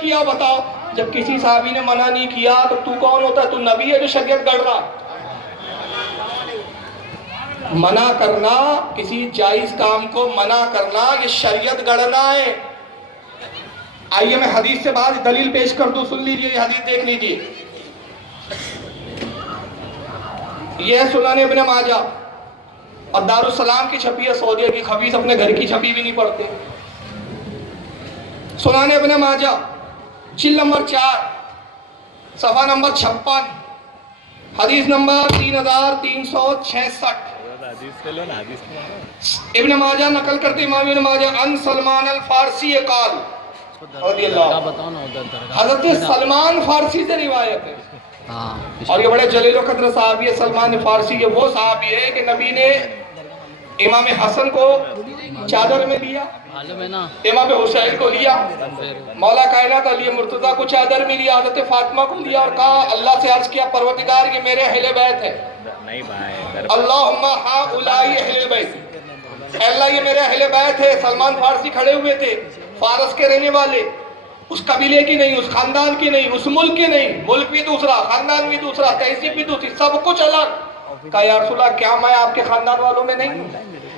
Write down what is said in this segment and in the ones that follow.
کیا بتاؤ؟ جب کسی صحابی نے منع نہیں کیا تو تو کون ہوتا ہے؟ تو نبی ہے جو شریعت گڑھ رہا؟ منع کرنا، کسی جائز کام کو منع کرنا، یہ شریعت گڑھنا ہے۔ آئیے میں حدیث سے بعد دلیل پیش کر دوں، سن لیجئے، یہ حدیث دیکھ لیجئے۔ یہ ہے سنن ابن ماجہ، اور دارالسلام کی چھپی ہے، سعودیہ کی خبیث اپنے گھر کی چھپی بھی نہیں پڑھتے۔ سنن ابن ماجہ جلد نمبر 4 صفحہ نمبر 56، حدیث نمبر 3366۔ ابن ماجہ نقل کرتے امام ابن ماجہ ان سلمان الفارسی قال رضی اللہ، حضرت سلمان فارسی سے روایت ہے، اور یہ بڑے جلیل و قدر صحابی ہے۔ سلمان فارسی یہ وہ صحابی ہے کہ نبی نے امام حسن کو چادر میں لیا، امام حسین کو لیا، مولا کائنات علی مرتضیٰ کو چادر میں لیا، حضرت فاطمہ کو لیا، اور کہا اللہ سے عرض کیا پروردگار یہ میرے اہل بیت ہے، اللہم ہؤلاء اہل بیت، اے اللہ یہ میرے اہل بیت ہے۔ سلمان فارسی کھڑے ہوئے تھے، فارس کے رہنے والے، اس قبیلے کی نہیں، اس خاندان کی نہیں، اس ملک کی نہیں، ملک بھی دوسرا، خاندان بھی دوسرا، تہذیب بھی دوسری، سب کچھ الگ۔ کہا یا رسول اللہ کیا میں آپ کے خاندان والوں میں نہیں ہوں؟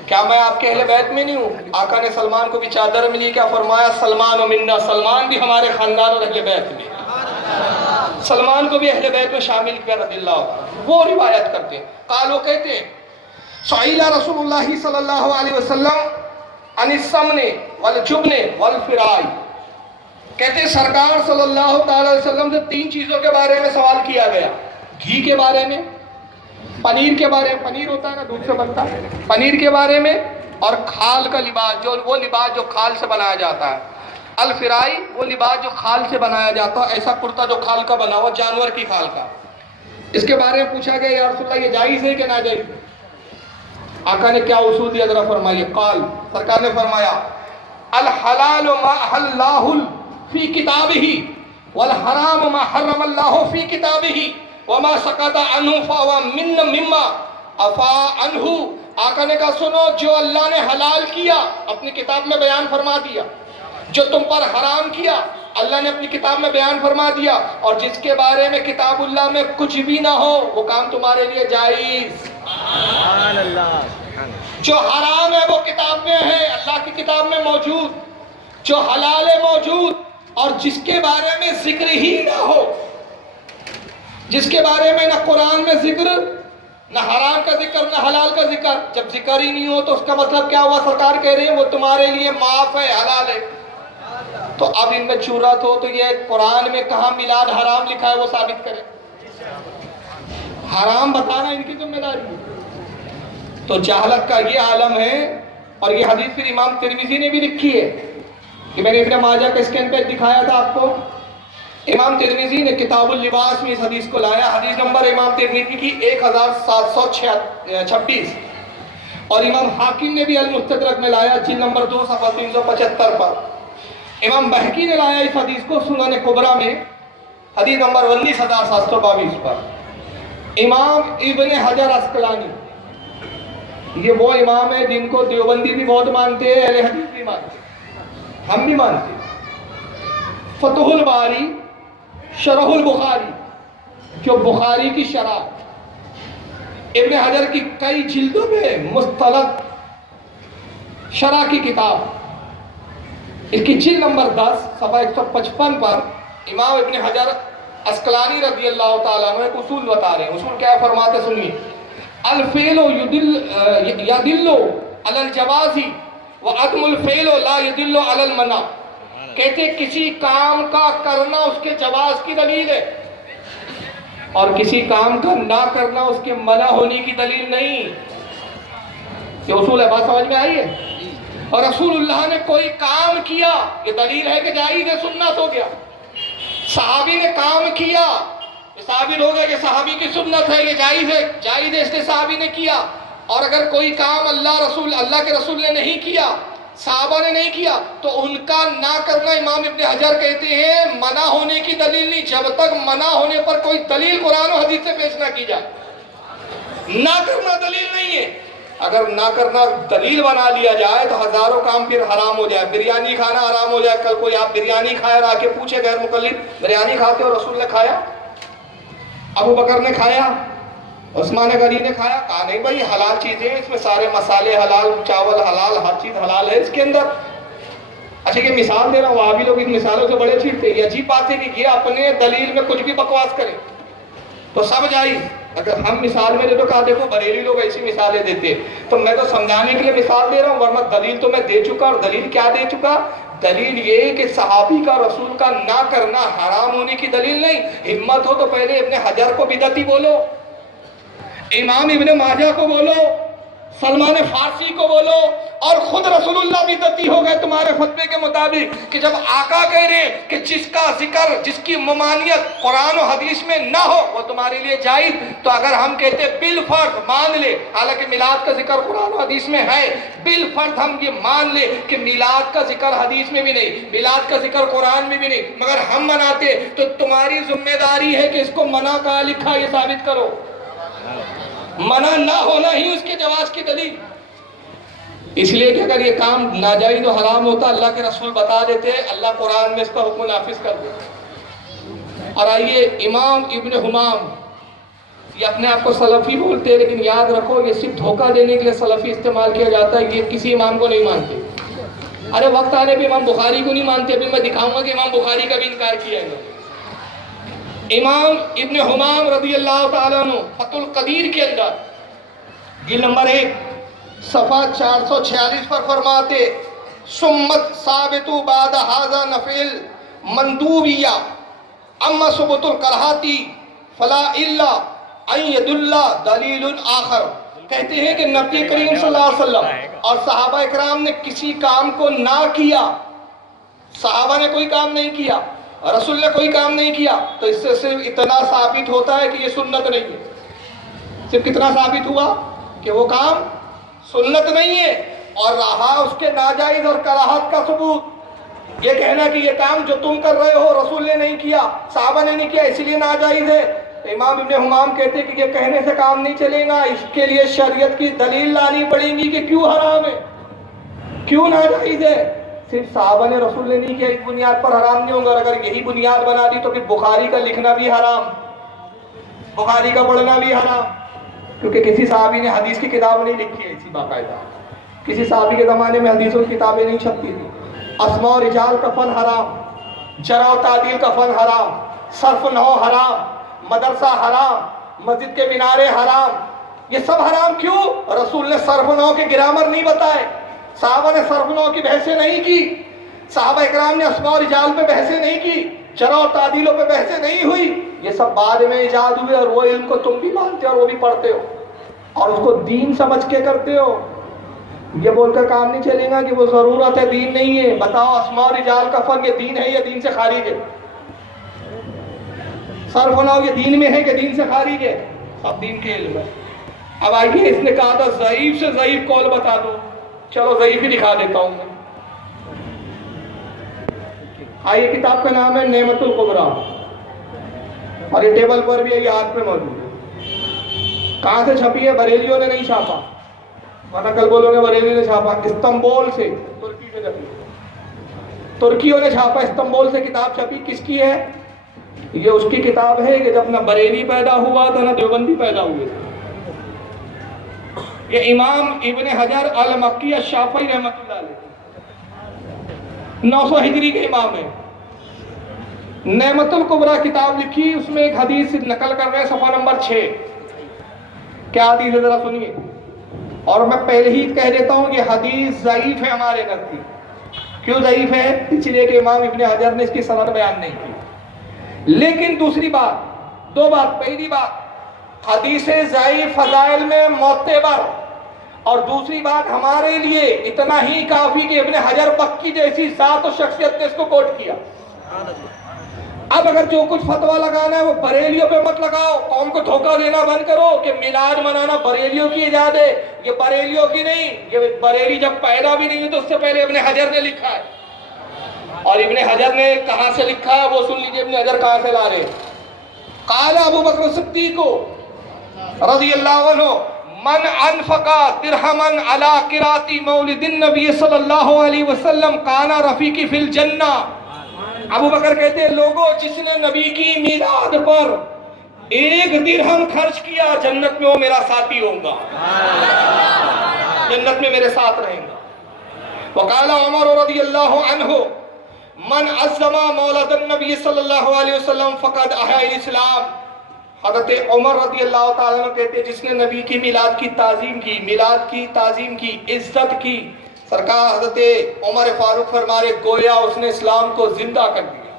کیا میں آپ کے اہل بیت میں نہیں ہوں؟ آقا نے سلمان کو بھی چادر ملی، کیا فرمایا سلمان و منا، سلمان بھی ہمارے خاندان اور اہل بیت میں، سلمان کو بھی اہل بیت میں شامل کیا رضی اللہ۔ وہ روایت کرتے ہیں، قالو کہتے ہیں سئل رسول اللہ صلی اللہ علیہ وسلم عن السمن والجبن والفرائی، کہتے ہیں سرکار صلی اللہ تعالی علیہ وسلم سے 3 چیزوں کے بارے میں سوال کیا گیا، گھی کے بارے میں، پنیر کے بارے میں، پنیر ہوتا ہے نا دودھ سے بنتا ہے، پنیر کے بارے میں، اور کھال کا لباس، جو وہ لباس جو کھال سے بنایا جاتا ہے، الفرائی وہ لباس جو کھال سے بنایا جاتا ہے، ایسا کرتا جو کھال کا بنا ہوا، جانور کی کھال کا، اس کے بارے میں پوچھا گیا یا رسول اللہ یہ جائز ہے کہ ناجائز؟ آقا نے کیا اصول دیا ذرا فرمائیے۔ قال، سرکار نے فرمایا الحلال ما احلہ فی کتابہ والحرام ما حرم اللہ فی کتابہ وما سکت عنہ فہو مما عفا عنہ۔ آقا نے کہا سنو، جو اللہ نے حلال کیا اپنی کتاب میں بیان فرما دیا، جو تم پر حرام کیا اللہ نے اپنی کتاب میں بیان فرما دیا، اور جس کے بارے میں کتاب اللہ میں کچھ بھی نہ ہو وہ کام تمہارے لیے جائز۔ جو حرام ہے وہ کتاب میں ہے، اللہ کی کتاب میں موجود، جو حلال ہے موجود، اور جس کے بارے میں ذکر ہی نہ ہو، جس کے بارے میں نہ قرآن میں ذکر، نہ حرام کا ذکر، نہ حلال کا ذکر، جب ذکر ہی نہیں ہو تو اس کا مطلب کیا ہوا؟ سرکار کہہ رہے ہیں وہ تمہارے لیے معاف ہے، حلال ہے۔ تو اب ان میں جرات ہو تو یہ قرآن میں کہاں میلاد حرام لکھا ہے وہ ثابت کریں، حرام بتانا ان کی ذمہ داری ہے۔ تو جہالت کا یہ عالم ہے، اور یہ حدیث پھر امام ترمذی نے بھی لکھی ہے، کہ میں نے ابن ماجہ کا اسکین پہ دکھایا تھا آپ کو، امام ترمذی نے کتاب اللباس میں اس حدیث کو لایا، حدیث نمبر امام ترمذی کی 1726، اور امام حاکم نے بھی المستدرک میں لایا جلد نمبر 2 صفحہ 375 پر، امام بہقی نے لایا اس حدیث کو سنن کبریٰ میں حدیث نمبر 19722 پر، امام ابن حجر عسقلانی، یہ وہ امام ہے جن کو دیوبندی بھی بہت مانتے ہیں، اہل حدیث بھی مانتے ہیں، ہم بھی مانتے ہیں۔ فتح الباری شرح البخاری، جو بخاری کی شرح، ابن حجر کی کئی جلدوں میں مستند شرح کی کتاب، اس کی جلد نمبر 10 صفحہ 155 پر امام ابن حجر عسقلانی رضی اللہ تعالیٰ عنہ ایک اصول بتا رہے ہیں۔ اصول کیا فرماتے سنیے، الفعل يدل على الجواز وعدم الفعل لا يدل على المنع، کہتے کسی کام کا کرنا اس کے جواز کی دلیل ہے، اور کسی کام کا نہ کرنا اس کے منع ہونے کی دلیل نہیں۔ یہ اصول ہے، بات سمجھ میں آئی ہے؟ اور رسول اللہ نے کوئی کام کیا یہ دلیل ہے کہ جائز ہے، سنت ہو گیا۔ صحابی نے کام کیا، ثابت ہو گیا کہ صحابی کی سنت ہے، یہ جائز ہے، جائز ہے اس نے صحابی نے کیا۔ اور اگر کوئی کام اللہ کے رسول نے نہیں کیا، صحابہ نے نہیں کیا، تو ان کا نہ کرنا امام ابن حجر کہتے ہیں منع ہونے کی دلیل نہیں، جب تک منع ہونے پر کوئی دلیل قرآن و حدیث سے پیش نہ کی جائے۔ نہ کرنا دلیل نہیں ہے، اگر نہ کرنا دلیل بنا لیا جائے تو ہزاروں کام پھر حرام ہو جائے. بریانی کھانا حرام ہو جائے. کل کوئی آپ بریانی کھائے اور آ کے پوچھے غیر مقلد بریانی کھاتے ہو؟ رسول نے کھایا؟ ابو بکر نے کھایا؟ عثمان غنی نے کھایا؟ کہا نہیں بھائی حلال چیزیں ہیں، اس میں سارے مسالے حلال، چاول حلال، ہر چیز حلال ہے اس کے اندر. اچھا یہ مثال دے رہا ہوں، وہاں بھی لوگ ان مثالوں سے بڑے چھیڑتے ہیں. یہ عجیب بات ہے کہ یہ اپنے دلیل میں کچھ بھی بکواس کریں تو سب جائز. اگر ہم مثال میں دے تو کہا دیکھو بریلی لوگ ایسی مثالیں دیتے، تو میں تو سمجھانے کے لیے مثال دے رہا ہوں، ورنہ دلیل تو میں دے چکا. اور دلیل کیا دے چکا؟ دلیل یہ کہ صحابی کا رسول کا نہ کرنا حرام ہونے کی دلیل نہیں. ہمت ہو تو پہلے ابن حجر کو بدعتی بولو، امام ابن ماجہ کو بولو، سلمان فارسی کو بولو، اور خود رسول اللہ بدعتی ہو گئے تمہارے فتوے کے مطابق کہ جب آقا کہہ رہے کہ جس کا ذکر، جس کی ممانعت قرآن و حدیث میں نہ ہو وہ تمہارے لیے جائز. تو اگر ہم کہتے بالفرض مان لے، حالانکہ میلاد کا ذکر قرآن و حدیث میں ہے، بالفرض ہم یہ مان لے کہ میلاد کا ذکر حدیث میں بھی نہیں، میلاد کا ذکر قرآن میں بھی نہیں، مگر ہم مناتے، تو تمہاری ذمہ داری ہے کہ اس کو منع کہاں لکھا یہ ثابت کرو. منع نہ ہونا ہی اس کے جواز کی دلیل. اس لیے کہ اگر یہ کام ناجائز و حرام ہوتا اللہ کے رسول بتا دیتے، اللہ قرآن میں اس کا حکم نافذ کر دیتے. اور آئیے امام ابن حمام، یہ اپنے آپ کو سلفی بولتے ہیں، لیکن یاد رکھو یہ صرف دھوکہ دینے کے لیے سلفی استعمال کیا جاتا ہے. یہ کسی امام کو نہیں مانتے. ارے وقت آنے پہ امام بخاری کو نہیں مانتے. ابھی میں دکھاؤں گا کہ امام بخاری کا بھی انکار کیا ہے. امام ابن حمام رضی اللہ تعالیٰ عنہ فتح القدیر کے اندر جلد نمبر 1 صفحہ 446 پر فرماتے سمت ثابت بعد هذا نفل مندوبیہ اما ثبوت الکراہتی فلا الا ان يدل دلیل آخر. کہتے ہیں کہ نبی کریم صلی اللہ علیہ وسلم اور صحابہ اکرام نے کسی کام کو نہ کیا، صحابہ نے کوئی کام نہیں کیا، رسول نے کوئی کام نہیں کیا، تو اس سے صرف اتنا ثابت ہوتا ہے کہ یہ سنت نہیں ہے. صرف کتنا ثابت ہوا کہ وہ کام سنت نہیں ہے، اور رہا اس کے ناجائز اور کراہت کا ثبوت. یہ کہنا کہ یہ کام جو تم کر رہے ہو رسول نے نہیں کیا، صحابہ نے نہیں کیا، اسی لیے ناجائز ہے. امام ابن حمام کہتے ہیں کہ یہ کہنے سے کام نہیں چلے گا، اس کے لیے شریعت کی دلیل لانی پڑے گی کہ کیوں حرام ہے، کیوں ناجائز ہے. صرف صحابہ نے رسول نے نہیں کیا اس بنیاد پر حرام نہیں ہوگا. اگر یہی بنیاد بنا دی تو پھر بخاری کا لکھنا بھی حرام، بخاری کا پڑھنا بھی حرام، کیونکہ کسی صحابی نے حدیث کی کتاب نہیں لکھی ہے ایسی باقاعدہ. کسی صحابی کے زمانے میں حدیثوں کی کتابیں نہیں چھپتی تھی. اسماء و رجال کا فن حرام، جرح و تعدیل کا فن حرام، صرف نحو حرام، مدرسہ حرام، مسجد کے مینارے حرام. یہ سب حرام کیوں؟ رسول نے صرف نحو کے گرامر نہیں بتائے، صحابہ نے صرف نحو کی بحثیں نہیں کی، صحابہ اکرام نے اسماء و رجال پہ بحثیں نہیں کی، جرح و تعدیلوں پہ بحثیں نہیں ہوئی. یہ سب بعد میں ایجاد ہوئے، اور وہ علم کو تم بھی مانتے ہو اور وہ بھی پڑھتے ہو اور اس کو دین سمجھ کے کرتے ہو. یہ بول کر کام نہیں چلے گا کہ وہ ضرورت ہے، دین نہیں ہے. بتاؤ اسماء و رجال کا فن یہ دین ہے یا دین سے خارج ہے؟ صرف نحو یہ دین میں ہے کہ دین سے خارج ہے؟ سب دین کے علم ہے. اب آئیے اس نے کہا تھا ضعیف سے ضعیف قول بتا دو، چلو ضعیف ہی دکھا دیتا ہوں میں. آئیے کتاب کا نام ہے نعمت الکبریٰ، اور یہ ٹیبل پر بھی ہے، یہ ہاتھ پہ موجود ہے. کہاں سے چھپی ہے؟ بریلیوں نے نہیں چھاپا، ورنہ کل بولو گے بریلی نے چھاپا. استنبول سے، ترکی سے چھپی، ترکیوں نے چھاپا، استنبول سے کتاب چھپی. کس کی ہے یہ؟ اس کی کتاب ہے کہ جب نہ بریلی پیدا ہوا تھا نہ دیوبندی پیدا ہوئے تھے. یہ امام ابن حجر المکی الشافعی رحمۃ اللہ علیہ 900 ہجری کے امام ہیں. نعمت الکبریٰ کتاب لکھی، اس میں ایک حدیث نقل کر رہے ہیں، صفحہ نمبر 6. کیا حدیث ہے ذرا سنیے. اور میں پہلے ہی کہہ دیتا ہوں کہ حدیث ضعیف ہے ہمارے نزدیک. کیوں ضعیف ہے؟ اس لیے کہ امام ابن حجر نے اس کی سند بیان نہیں کی. لیکن دوسری بات، دو بات. پہلی بات حدیث ضعیف فضائل میں معتبر، اور دوسری بات ہمارے لیے اتنا ہی کافی کہ ابن حجر مکی جیسی ذات و شخصیت نے اس کو کوٹ کیا. اب اگر جو کچھ فتویٰ لگانا ہے وہ بریلیوں پہ مت لگاؤ، قوم کو دھوکہ دینا بند کرو کہ میلاد منانا بریلیوں کی ایجاد ہے. یہ بریلیوں کی نہیں، یہ بریلی جب پیدا بھی نہیں ہوئی تو اس سے پہلے ابن حجر نے لکھا ہے. اور ابن حجر نے کہاں سے لکھا ہے وہ سن لیجیے. ابن حجر کہاں سے لا رہے؟ قال ابو بکر صدیق رضی اللہ عنہ من انفقا درہمن علی قراءتی مولد النبی صلی اللہ علیہ وسلم کانا رفیقی فی الجنہ. ابو بکر کہتے ہیں لوگوں جس نے نبی کی میلاد پر 1 درہم خرچ کیا جنت میں وہ میرا ساتھی ہوگا, جنت میں میرے ساتھ رہیں گا. وقال عمر رضی اللہ عنہ من عظم مولد النبی صلی اللہ علیہ وسلم فقد احیا الاسلام. حضرت عمر رضی اللہ تعالیٰ عنہ کہتے ہیں جس نے نبی کی میلاد کی تعظیم کی, میلاد کی تعظیم کی, عزت کی, سرکار حضرت عمر فاروق فرما رہے گویا اس نے اسلام کو زندہ کر دیا.